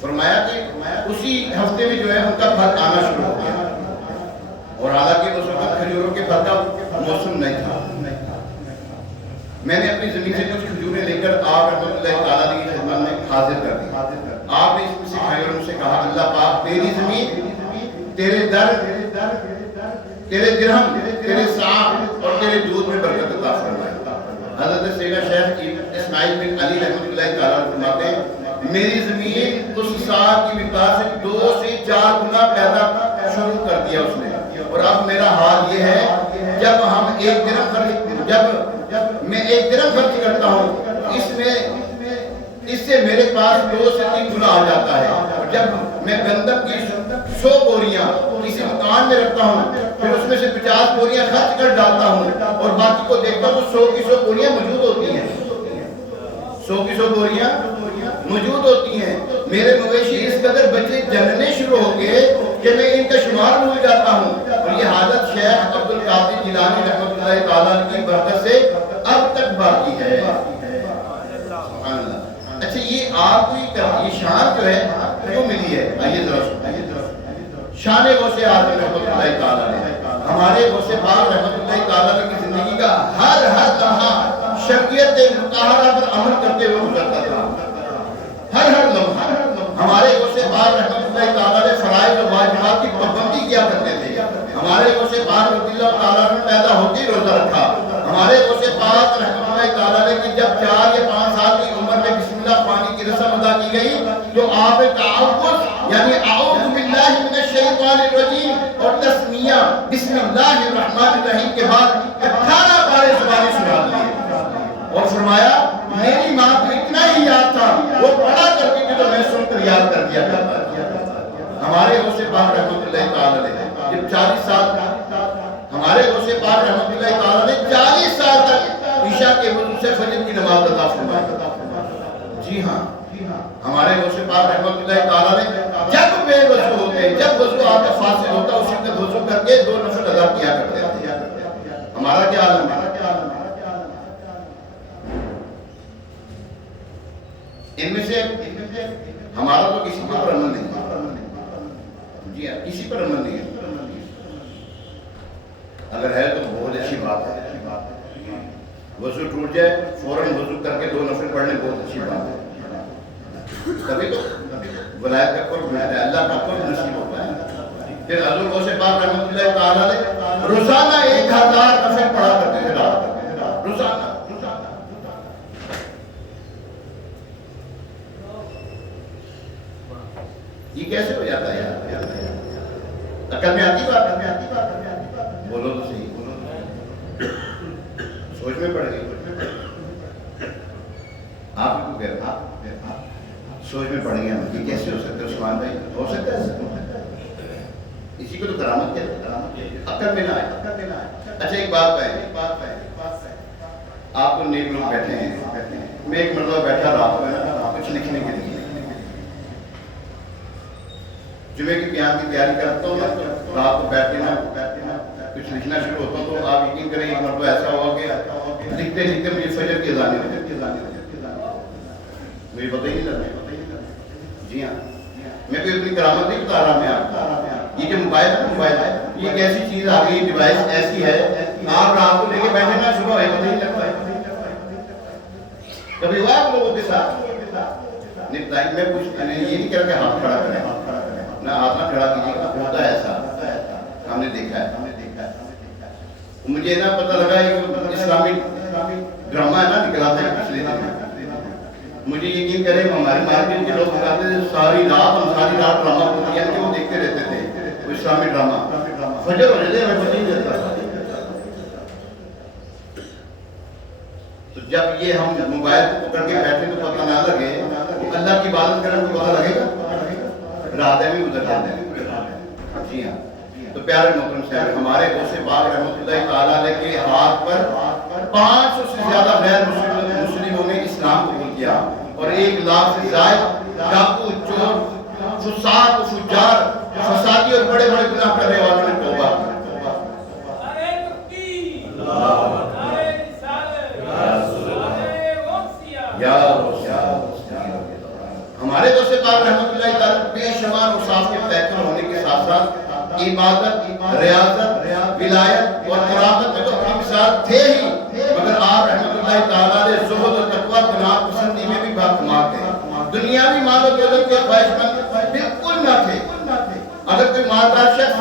فرمایا کہ اسی ہفتے میں جو ہے ان کا پھل آنا شروع ہو گیا، اور حالانکہ اس وقت کھجوروں کے پھل کا موسم نہیں تھا۔ میں نے اپنی زمین سے کچھ کھجوریں لے کر آپ رحمۃ اللہ تعالیٰ کی خدمت میں حاضر کر دی۔ آپ نے اس میں سے کھائی اور مجھ سے کہا اللہ پاک تیری زمین، تیرے در، تیرے درہم، تیرے سانپ اور تیرے دودھ میں برکت عطا فرمائے۔ حضرت سیدنا شیخ اسماعیل بن علی رحمۃ اللہ تعالیٰ فرماتے ہیں میری زمین اس سال کی مقدار سے 2 سے 4 گنا پیدا شروع کر دیا اس نے، اور اب میرا حال یہ ہے جب ہم ایک درہم خرچ، جب میں 1 درہم خرچ کرتا ہوں اس سے میرے پاس 2 سے 3 گنا آ جاتا ہے، اور جب میں گندم کی 100 بوریاں کسی مکان میں رکھتا ہوں پھر اس میں سے 50 بوریاں خرچ کر ڈالتا ہوں اور باقی کو دیکھتا ہوں تو 100 کی 100 بوریاں موجود ہوتی ہیں، 100 کی 100 بوریاں موجود ہوتی ہیں۔ میرے مویشی اس قدر بچے جننے شروع ہو گئے کہ میں ان کا شمار بھول جاتا ہوں، اور یہ حالت شیخ عبد القادر جیلانی رحمۃ اللہ تعالیٰ کی برکت سے اب تک باقی ہے۔ سبحان اللہ. اچھا یہ آپ کو یہ شان جو ہے کیوں ملی ہے؟ آئیے ذرا سنیں. شان غوث اعظم رحمۃ اللہ تعالیٰ نے ہمارے غوث پاک رحمۃ اللہ تعالیٰ کی زندگی کا ہر لمحہ شریعت مطہرہ پر عمل کرتے ہوئے گزرتا تھا. ہر لمحہ ہمارے غوث پاک رحمۃ اللہ تعالیٰ نے فرائض و واجبات کی پابندی کیا کرتے تھے. ہمارے غوث پاک رضی اللہ تعالیٰ نے پیدا ہوتے ہی روزہ رکھا. ہمارے غوث پاک رحمۃ اللہ تعالیٰ نے کہ جب 4 یا 5 سال کی عمر میں بسم اللہ پانی کی رسم ادا کی گئی تو آپ نے تعوذ یعنی اعوذ باللہ من الشیطان الرجیم اور تسمیہ بسم اللہ الرحمن الرحیم کے بعد 18 پارے زبانی سنا دیے اور فرمایا میری ماں کو اتنا ہی یاد تھا وہ پڑھا کرتی تھی تو میں سن کر یاد کر دیا کرتا تھا. ہمارے غوث پاک رحمۃ اللہ تعالیٰ نے جب 40 سال ہمارے غوث پاک رحمۃ اللہ تعالیٰ نے 40 سال تک عشاء کے وضو سے فجر کی نماز ادا فرمائی. جی ہاں ہمارے غوث پاک رحمۃ اللہ تعالیٰ نے جب بے وضو ہوتے جب وضو آپ کا فاصل ہوتا اسی وقت وضو کر کے 2 نفل ادا کیا کرتے تھے. ہمارا کیا عالم ہے؟ ان میں سے ہمارا تو کسی پر عمل نہیں. جی ہاں کسی پر عمل نہیں ہے. اگر ہے تو بہت اچھی بات ہے. وضو ٹوٹ جائے فوراً وضو کر کے 2 نفل پڑھنے بہت اچھی بات ہے. تبھی تو ولایت کا قرب ملتا ہے, اللہ کا قرب نصیب ہوتا ہے. پھر حضور غوث پاک رحمۃ اللہ تعالیٰ نے روزانہ 1000 نفل پڑھا کرتے تھے روزانہ. یہ کیسے ہو جاتا ہے یار؟ عقل میں آتی بات بولو تو صحیح, سوچ میں پڑ گئی. آپ کو کہہ رہا سوچ میں پڑ گیا یہ کیسے ہو سکتا ہے عثمان بھائی؟ ہو سکتا ہے اسی کو تو کرامت کہتے ہیں. عقل میں نہ آئے. اچھا ایک بات ہے, آپ کو نیک لوگ بیٹھے ہیں, میں ایک مرتبہ بیٹھا رات میں کچھ لکھنے کے لیے جمعے کی بیان کی تیاری کرتا ہوں نا, رات کو بیٹھتے نا کچھ لکھنا شروع ہوتا ہوں تو آپ یقین کریں ایک مرتبہ ایسا ہوا کہ لکھتے لکھتے مجھے فجر کی اذان ہوتی مجھے پتہ ہی نہیں لگا. جی ہاں میں کوئی اپنی کرامت نہیں بتا رہا. میں آپ یہ جو موبائل ہے یہ ایک ایسی چیز آ گئی, ڈیوائس ایسی ہے آپ رات کو لے کے بیٹھے نا صبح ہوئے پتہ نہیں لگتا ہے. کبھی ہوا آپ لوگوں کے ساتھ نہیں بتائیں. میں کچھ یہ نہیں کہہ رہا کہ ہاتھ کھڑا کریں نہ ہاتھ نہ کھڑا کیجیے گا, ہوتا ہے ایسا ہم نے دیکھا ہے. مجھے نہ پتہ لگا اسلامی ڈرامہ ہے نا نکلاتے ہیں پچھلے دن. مجھے یقین کریں ہمارے مارکیٹ کے لوگ بتاتے تھے ساری رات ڈرامہ ہوتی ہے کہ وہ دیکھتے رہتے تھے وہ اسلامی ڈرامہ. فجر ہو جاتے ہمیں پتہ نہیں چلتا. تو جب یہ ہم موبائل کو پکڑ کے بیٹھے تو پتہ نہ لگے, اللہ کی عبادت کریں تو پتہ لگے گا راتیں بھی گزر جاتے ہیں. جی ہاں تو پیارے محترم صاحب ہمارے غوث پاک رحمۃ اللہ تعالیٰ علیہ کے ہاتھ پر 500 سے زیادہ غیر مسلموں نے اسلام قبول کیا اور 1 لاکھ سے زائد ڈاکو, چور, فساق و فجار, فسادی اور بڑے بڑے گناہ کرنے والوں نے توبہ کی. ہمارے غوث پاک رحمۃ اللہ تعالیٰ بے شمار اوصاف کے پیکر ہونے کے ساتھ ساتھ عبادت, ریاضت, ولایت اور قرابت میں تو اپنی مثال تھے ہی, مگر آپ رحمۃ اللہ تعالیٰ نے زہد و تقویٰ گناہ پسندی میں بھی باکمال تھے. دنیاوی مال و دولت کے خواہشمند بالکل نہ تھے. اگر کوئی مالدار شخص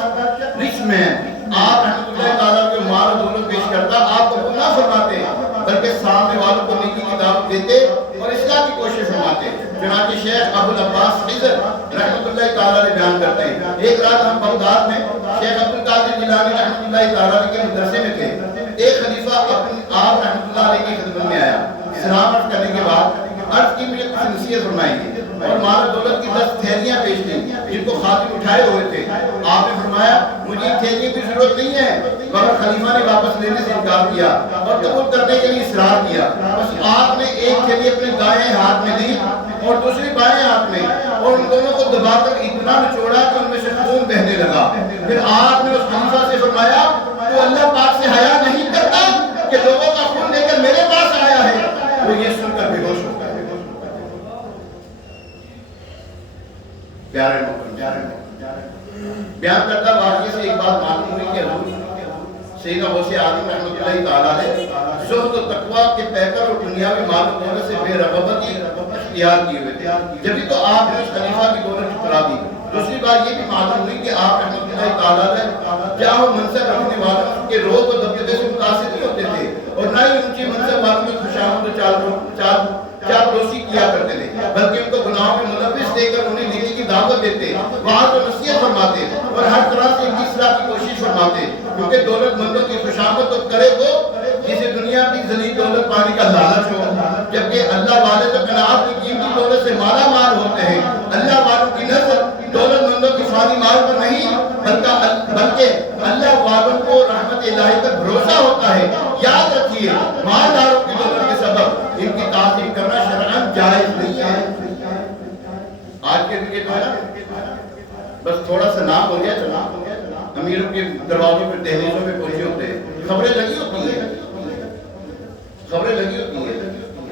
رچ میں آپ رحمۃ اللہ تعالیٰ کے مال و دولت پیش کرتا آپ کو نہ فرماتے بلکہ سامنے والوں کو نیکی کی دعوت دیتے اور اصلاح کی کوشش فرماتے. چنانچہ شیخ ابو العباس خضر رحمۃ اللہ تعالیٰ نے بیان کرتے ہیں ایک رات ہم بغداد میں شیخ عبد القادر جیلانی رحمۃ اللہ تعالیٰ کے مدرسے میں تھے. ایک خلیفہ آپ رحمۃ اللہ علیہ کی خدمت میں آیا. سلام عرض کرنے کے بعد عرض کی مجھے کچھ نصیحت فرمائیں اور مال و دولت کی 10 تھیلیاں پیش کی جن کو خادم اٹھائے ہوئے تھے. آپ نے فرمایا مجھے تھیلیوں کی ضرورت نہیں ہے, مگر خلیفہ نے واپس لینے سے انکار کیا اور قبول کرنے کے لیے اصرار کیا. بس آپ نے ایک تھیلی اپنے دائیں ہاتھ میں دی اور دوسری بائیں ہاتھ میں اور ان دونوں کو دبا کر اتنا نچوڑا کہ ان میں سے خون بہنے لگا. پھر آپ نے اس خلیفہ سے فرمایا تو اللہ پاک سے حیا نہیں کرتا کہ لوگوں کا خون لے کر میرے پاس آیا ہے. وہ یہ سن کر بے ہوش ہو گیا. پیارے محترم بیان کرتا واقعے سے ایک بات معلوم ہوئی کہ حضور سیدنا غوث اعظم رحمۃ اللہ تعالیٰ نے زہد و تقویٰ کے پیکر اور دنیاوی معلوم ہونے سے بے رغبتی اختیار کیے ہوئے تھے، جبھی تو آپ نے اس خلیفہ کی دولت ٹھکرا دی۔ دوسری بات یہ بھی معلوم ہوئی کہ آپ رحمۃ اللہ تعالیٰ نے جاہ و منصب رکھنے والوں کے روب و دبدبے سے متاثر نہیں ہوتے تھے، اور نہ ہی اونچی منصب والوں میں خوشامد و چاپلوسی کیا کرتے تھے، بلکہ ان کو گناہوں میں ملوث دے کر انہیں نیکی کی دعوت دیتے، وعظ و نصیحت فرماتے اور ہر طرح سے ان کی اصلاح کی کوشش فرماتے، کیونکہ دولت مندوں کی خوشامد تو کرے وہ جسے دنیا کی ذلیل دولت پانے کا لالچ ہو، جبکہ اللہ والے تو قناعت کی قیمتی دولت سے مالا مال ہوتے ہیں۔ اللہ والوں کی نظر دولت مندوں کی فانی مال پر نہیں بلکہ اللہ والوں کو رحمت الہی پر بھروسہ ہوتا ہے۔ یاد رکھیے، مالداروں کی دولت کے سبب ان کی تعظیم کرنا شرعاً جائز نہیں ہے۔ آج کے دن تو ہے نا، بس تھوڑا سا نام ہو گیا تو امیروں کے دروازوں پہ دہلیزوں میں پہنچے ہوتے ہیں، خبریں لگی ہوتی ہیں،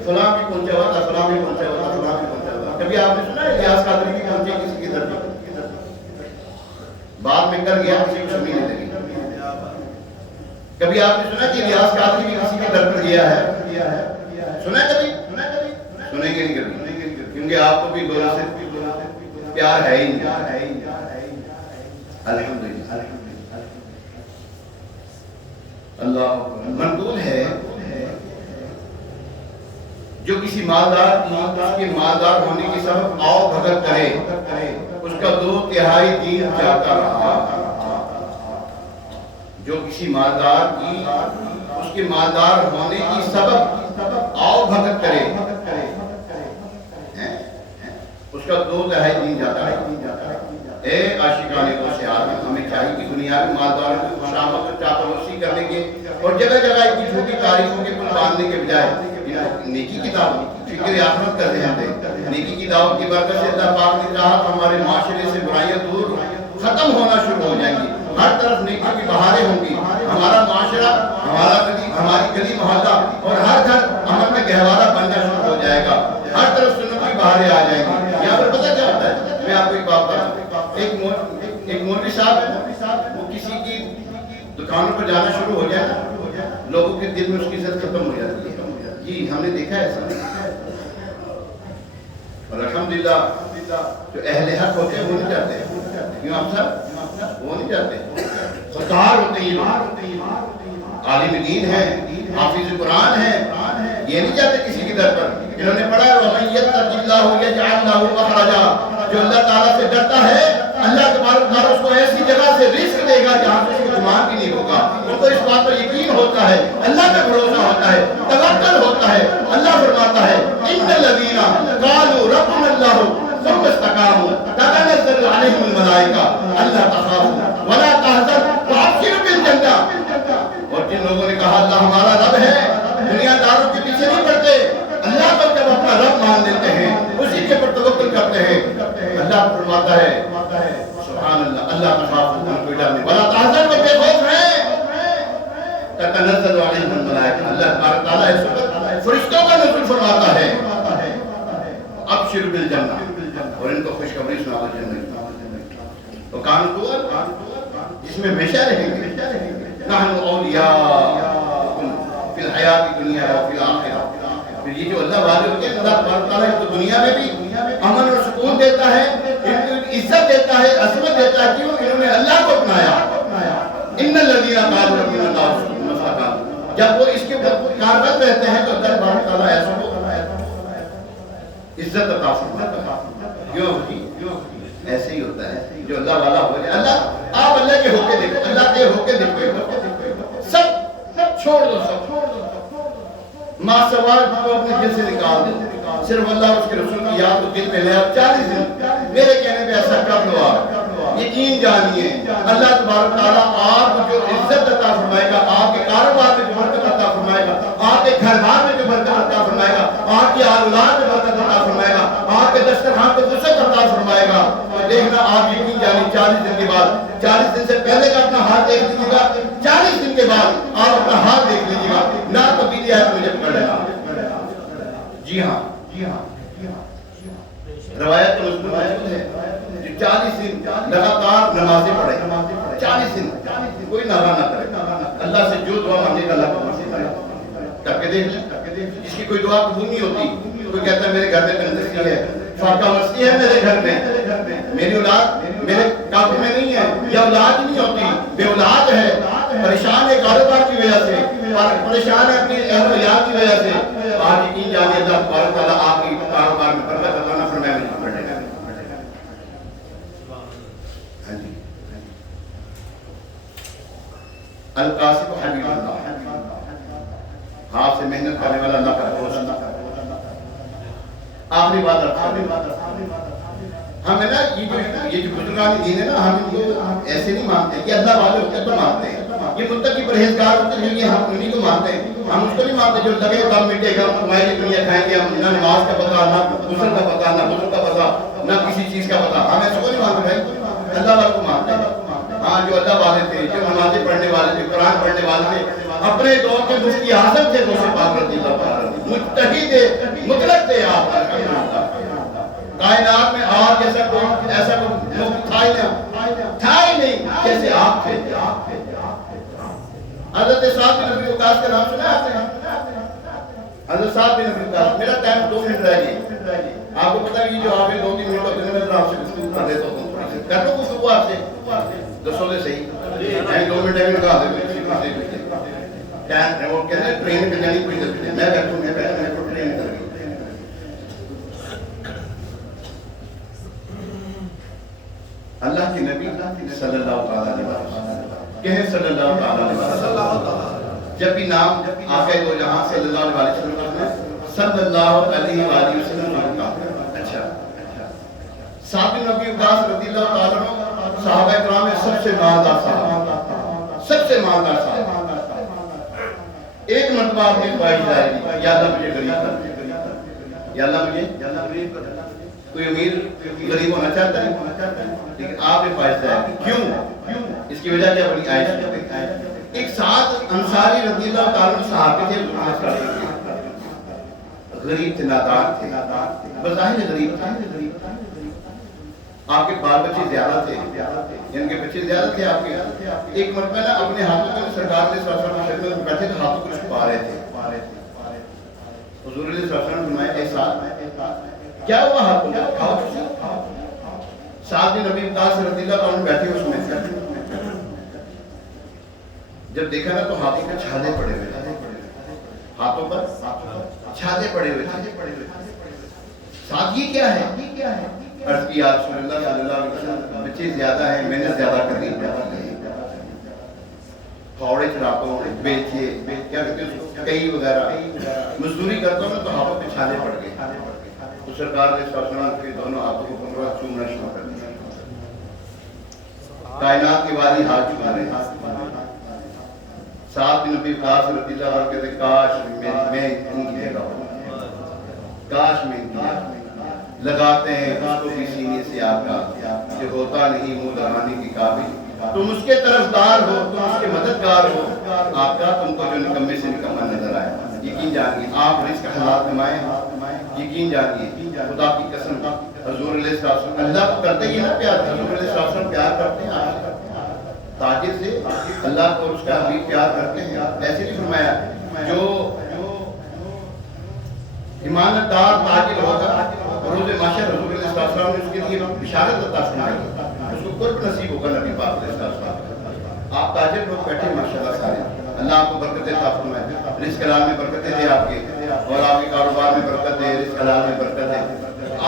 فلاں بھی پہنچا ہوا تھا، فلاں بھی پہنچا ہوا تھا، فلاں بھی پہنچا ہوا تھا۔ کبھی آپ نے سنا ہے الیاس قادری بھی پہنچے کسی کی در پر؟ بعد میں کر گیا، کسی کو سمجھ نہیں لگی۔ کبھی آپ نے سنا کہ الیاس قادری بھی کسی کے در پر گیا ہے؟ سنا ہے کبھی؟ سنیں گے نہیں کبھی، کیونکہ آپ کو بھی دولت سے پیار ہے ہی نہیں۔ الحمدللہ اللہ منقول ہے جو کسی مالدار کی اس کے مالدار ہونے کی سبب آؤ بھگت کرے، اس کا 2/3 دین جاتا رہا۔ جو کسی مالدار کی اس کے مالدار ہونے کی سبب آؤ بھگت کرے، اس کا 2/3 دین جاتا رہا۔ اے عاشقان غوث اعظم، ہمیں چاہیے کہ دنیا میں مالداروں کی خوشامد اور چاپلوسی کرنے کے اور جگہ جگہ اتنی چھوٹی تعریفوں کے پل باندھنے کے بجائے نیکی کی دعوت، فکر آخرت کا ذہن دے۔ نیکی کی دعوت کی برکت سے اللہ پاک نے چاہا کہ ہمارے معاشرے سے برائیاں دور ختم ہونا شروع ہو جائیں گی، ہر طرف نیکی کی بہاریں ہوں گی، ہمارا معاشرہ، ہماری گلی محلہ اور ہر گھر امن میں گہوارہ بننا شروع ہو جائے گا، ہر طرف سنت کی بہاریں آ جائیں گی۔ یہاں پر پتہ کیا ہوتا ہے؟ میں آپ کو ایک بات بتاؤں، ایک مولوی صاحب ہے، وہ کسی کی دکانوں پر جانا شروع ہو جائے نا، لوگوں کے دل میں اس کی عزت ختم ہو جاتی ہے۔ جی ہم نے دیکھا ہے ایسا، اور الحمدللہ جو اہل حق ہوتے ہیں وہ نہیں جاتے، کیوں آپ صاحب؟ وہ نہیں جاتے، خوددار ہوتے ہیں، عالم دین ہیں، حافظ قرآن ہیں، یہ نہیں جاتے کسی کی در پر۔ انہوں نے پڑھا ہے وَمَن يَتَّقِ اللَّهَ يَجْعَلْ لَهُ مَخْرَجًا، جو اللہ تعالیٰ سے ڈرتا ہے اللہ تبارک و تعالیٰ اس کو ایسی جگہ سے رزق دے گا جہاں سے اس کو گمان بھی نہیں ہوگا۔ ان کو اس بات پر یقین ہوتا ہے، اللہ پہ بھروسہ ہوتا ہے، توکل ہوتا ہے۔ اللہ فرماتا ہے إِنَّ الَّذِينَ قَالُوا رَبُّنَا اللَّهُ ثُمَّ اسْتَقَامُوا تَتَنَزَّلُ عَلَيْهِمُ الْمَلَائِكَةُ أَلَّا تَخَافُوا وَلَا تَحْزَنُوا وَأَبْشِرُوا بِالْجَنَّةِ، اور جن لوگوں نے کہا اللہ ہمارا رب ہے، دنیا داروں کے پیچھے نہیں پڑتے، اللہ پر جب اپنا رب مان لیتے ہیں، اسی کے پر توکل کرتے ہیں، اللہ فرماتا ہے سبحان اللہ، اللہ تخافوا کوئی ڈر نہیں، ولا تحزنوا بے خوف ہیں، تتنزل علیہم الملائکہ، اللہ تبارک تعالیٰ اس وقت فرشتوں کا نزول فرماتا ہے، ابشروا بالجنہ، اور ان کو خوشخبری سنا دو جنت، تو کانوا جس میں ہمیشہ رہیں گے، نحن اولیاءکم فی الحیات الدنیا و فی الآخرہ۔ پھر یہ جو اللہ والے ہوتے ہیں، اللہ تبارک تعالیٰ ان کو دنیا میں بھی امن اور سکون دیتا ہے، ان کو عزت دیتا ہے، عظمت دیتا ہے، کیوں؟ انہوں نے اللہ کو اپنایا۔ ان الذین قالوا ربنا اللہ ثم استقاموا، جب وہ اس کے کاربند رہتے ہیں تو اللہ تبارک تعالیٰ ایسا کو عزت عطا فرماتا ہے۔ کیوں؟ ایسے ہی ہوتا ہے جو اللہ والا ہو جائے۔ اللہ، آپ اللہ کے ہوکے دیکھو، اللہ کے ہوکے دیکھو، سب چھوڑ دو، سب ماں سوال کو اپنے دل سے نکال دو، صرف اللہ اور اس کے رسول کی یاد کو دل میں لے آؤ۔ 40 دن میرے کہنے پہ ایسا کر لو، آپ یقین جانیے اللہ تبارک تعالیٰ آپ کو جو عزت عطا فرمائے گا، آپ کے کاروبار میں جو برکت عطا فرمائے گا، آپ کے گھر بار میں جو برکت عطا فرمائے گا، آپ کی اولاد میں برکت عطا فرمائے گا، آپ کے دسترخوان پہ وسعت عطا فرمائے گا۔ تو دیکھنا آپ یقین جانیے 40 دن کے بعد، 40 دن سے پہلے کا اپنا ہاتھ دیکھ لیجیے گا، 40 دن کے بعد آپ اپنا ہاتھ دیکھ لیجیے گا، نہ تبدیلی ہے تو مجھے پکڑ لینا۔ جی ہاں، روایت تو مسلم موجود ہے جو 40 دن لگاتار نمازیں پڑھے، 40 دن کوئی ناغہ نہ کرے، اللہ سے جو دعا مانگے گا اللہ کو مرضی کرے. کر کے دیکھ لیں، جس کی کوئی دعا قبول نہیں ہوتی، کوئی کہتا ہے میرے گھر میں تندرستی ہے، فاقہ مستی ہے میرے گھر میں، میری اولاد میرے قابو میں نہیں ہے، یا اولاد نہیں ہوتی، بے اولاد ہے، پریشان ہے کاروبار کی وجہ سے، پریشان ہے اپنی اہل ویال کی وجہ سے، آج یقین جانیے اللہ تبارک تعالیٰ آپ کی کاروبار میں برکت عطا نہ فرمائے مجھے پڑھنے کا. ہاں جی، القاسم حبیب اللہ، ہاتھ سے محنت کرنے والا اللہ کا دوست. آخری بات ہمیں نا یہ جو بزرگان دین ہے نا، ہم ان کو ایسے نہیں مانتے کہ اللہ والے ہوتے تو مانتے ہیں، یہ متقی پرہیزگار ہوتے ہیں، یہ ہم انہیں کو مانتے ہیں. ہم اس کو نہیں مانتے جو لگے کام مٹے گا، کمائی کی دنیا کھائیں گے، ہم نہ نماز کا پتہ، نہ غسل کا پتہ، نہ غسل کا پتہ، نہ کسی چیز کا پتہ. ہم ایسے کو نہیں مانتے بھائی، اللہ والے کو مانتے ہیں. ہاں جو اللہ والے تھے، جو نمازیں پڑھنے والے تھے، قرآن پڑھنے والے تھے، اپنے دور کے مفتی اعظم تھے غوث پاک رضی اللہ عنہ، مجتہد مطلق تھے آپ. کائنات میں آپ جیسا کوئی ایسا کوئی مفتی تھا ہی نہیں جیسے آپ تھے. حضرت سعد بن ابی وقاص کا نام سنا ہے آپ نے؟ حضرت سعد بن ابی وقاص. میرا ٹائم 2 منٹ رہ گئی. آپ کو پتہ ہے یہ جو آپ 2-3 منٹ ہوتے ہیں میں ذرا آپ سے گفتگو کر لیتا ہوں، کر لوں گفتگو آپ سے، دسو دے صحیح. میں 2 منٹ میں کہا دے ٹائم وہ کہتے ہیں ٹرین پہ جانی کوئی ضرورت نہیں، میں بیٹھوں میں پہلے میں کو ٹرین کر گئی. اللہ کے نبی صلی اللہ علیہ وسلم کہیں صلی اللہ علیہ وسلم، جب بھی نام آقا دو جہاں صلی اللہ علیہ وسلم کرتے ہیں صلی اللہ علیہ وسلم کا. اچھا، سعد بن ابی وقاص رضی اللہ تعالیٰ عنہ صحابہ کرام میں سب سے مالدار صاحب، سب سے مالدار صاحب. ایک مرتبہ آپ نے خواہش ظاہر کی، یا اللہ مجھے غریب کر دے، یا اللہ مجھے غریب کر دے. کوئی امیر غریب ہونا چاہتا ہے، لیکن آپ نے خواہش ظاہر کی. کیوں؟ اس کی وجہ کیا بنی؟ آئیش. ایک سعد انصاری رضی اللہ تعالیٰ صحابی تھے، غریب تھے، نادار تھے، بظاہر غریب تھے. آپ کے بال بچے زیادہ تھے، ان کے بچے زیادہ تھے آپ کے. ایک مرتبہ نا اپنے ہاتھوں میں سرکار نے صلی اللہ علیہ وسلم میں بیٹھے تھے، ہاتھوں کو چھپا رہے تھے. حضور علیہ السلام نے فرمایا اے سعد کیا ہوا ہاتھوں کو؟ کھاؤ. سعد بن ابی وقاص رضی اللہ عنہ بیٹھے اس میں، جب دیکھا نا تو ہاتھوں پہ چھالے پڑے ہوئے تھے، ہاتھوں پر چھالے پڑے ہوئے تھے. سعد یہ کیا ہے؟ عرض کی یا رسول اللہ صلی اللہ علیہ وسلم بچے زیادہ ہیں، محنت زیادہ کرنی ہے، پھاوڑے چلاتا ہوں، بیچے کیا کہتے ہیں کئی وغیرہ مزدوری کرتا ہوں تو ہاتھوں پہ چھالے پڑ گئے. تو سرکار نے ساتھ کے دونوں ہاتھوں کو پکڑا، چومنا شروع کر دیا. کائنات کے والی ہاتھ چکا رہے ہیں. سعد بن ابی وقاص رضی اللہ عنہ کہتے کاش میں ان کی جگہ ہوں، کاش میں ان کی جگہ. لگاتے ہیں اس کو بھی سینے سے آقا کہ ہوتا نہیں منہ لگانے کی قابل. تم اس کے طرفدار ہو، تم اس کے مددگار ہو، آقا تم کو جو نکمے سے نکما نظر آئے. یقین جانیے آپ رزق حلال کمائیں، یقین جانیے خدا کی قسم حضور علیہ السلام اللہ کو کرتے ہی نا پیار. حضور علیہ السلام پیار کرتے ہیں آپ تاجر سے، اللہ کو اس کا حبیب پیار کرتے ہیں. ایسے نہیں فرمایا جو ایماندار تاجر ہوگا روز معاشر حضور علیہ السلام نے اس کے لیے بشارت عطا فرمائی، اس کو قرب نصیب ہوگا نبی پاک علیہ السلام. آپ تاجر لوگ بیٹھے ماشاءاللہ سارے، اللہ آپ کو برکتیں عطا فرمائے، رزق حلال میں برکتیں دے آپ کے، اور آپ کے کاروبار میں برکت دے، رزق حلال میں برکت دے.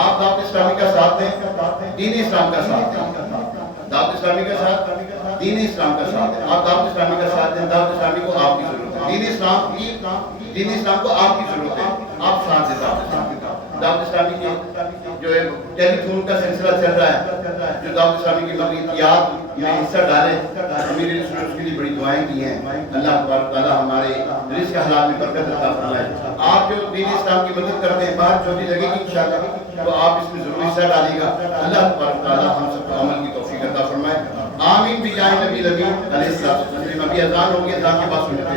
آپ دعوت اسلامی کا ساتھ دیں، دین اسلام کا ساتھ دیں. دعوت اسلامی کا ساتھ دین اسلام کا ساتھ دیں. آپ دعوت اسلامی کا ساتھ دیں، دعوت اسلامی کو آپ کی ضرورت ہے، دین اسلام کو آپ کی ضرورت ہے. آپ ساتھ دیں دعوت اسلامی کی جو ہے ٹیلی فون کا سلسلہ چل رہا ہے، جو دعوت اسلامی کی مغربیات میں حصہ ڈالے. امیر رسول اس کے لیے بڑی دعائیں کی ہیں. اللہ تبارک تعالیٰ ہمارے رزق حلال میں برکت عطا فرمائے. آپ جو دین اسلام کی مدد کرتے ہیں، باہر جو بھی لگے گی انشاءاللہ تو آپ اس میں ضرور حصہ ڈالیے گا. اللہ تبارک تعالیٰ ہم سب کو عمل کی توفیق عطا فرمائے. آمین بجاہ نبی علیہ السلام. ابھی اذان ہوگی، اذان کے بعد سنت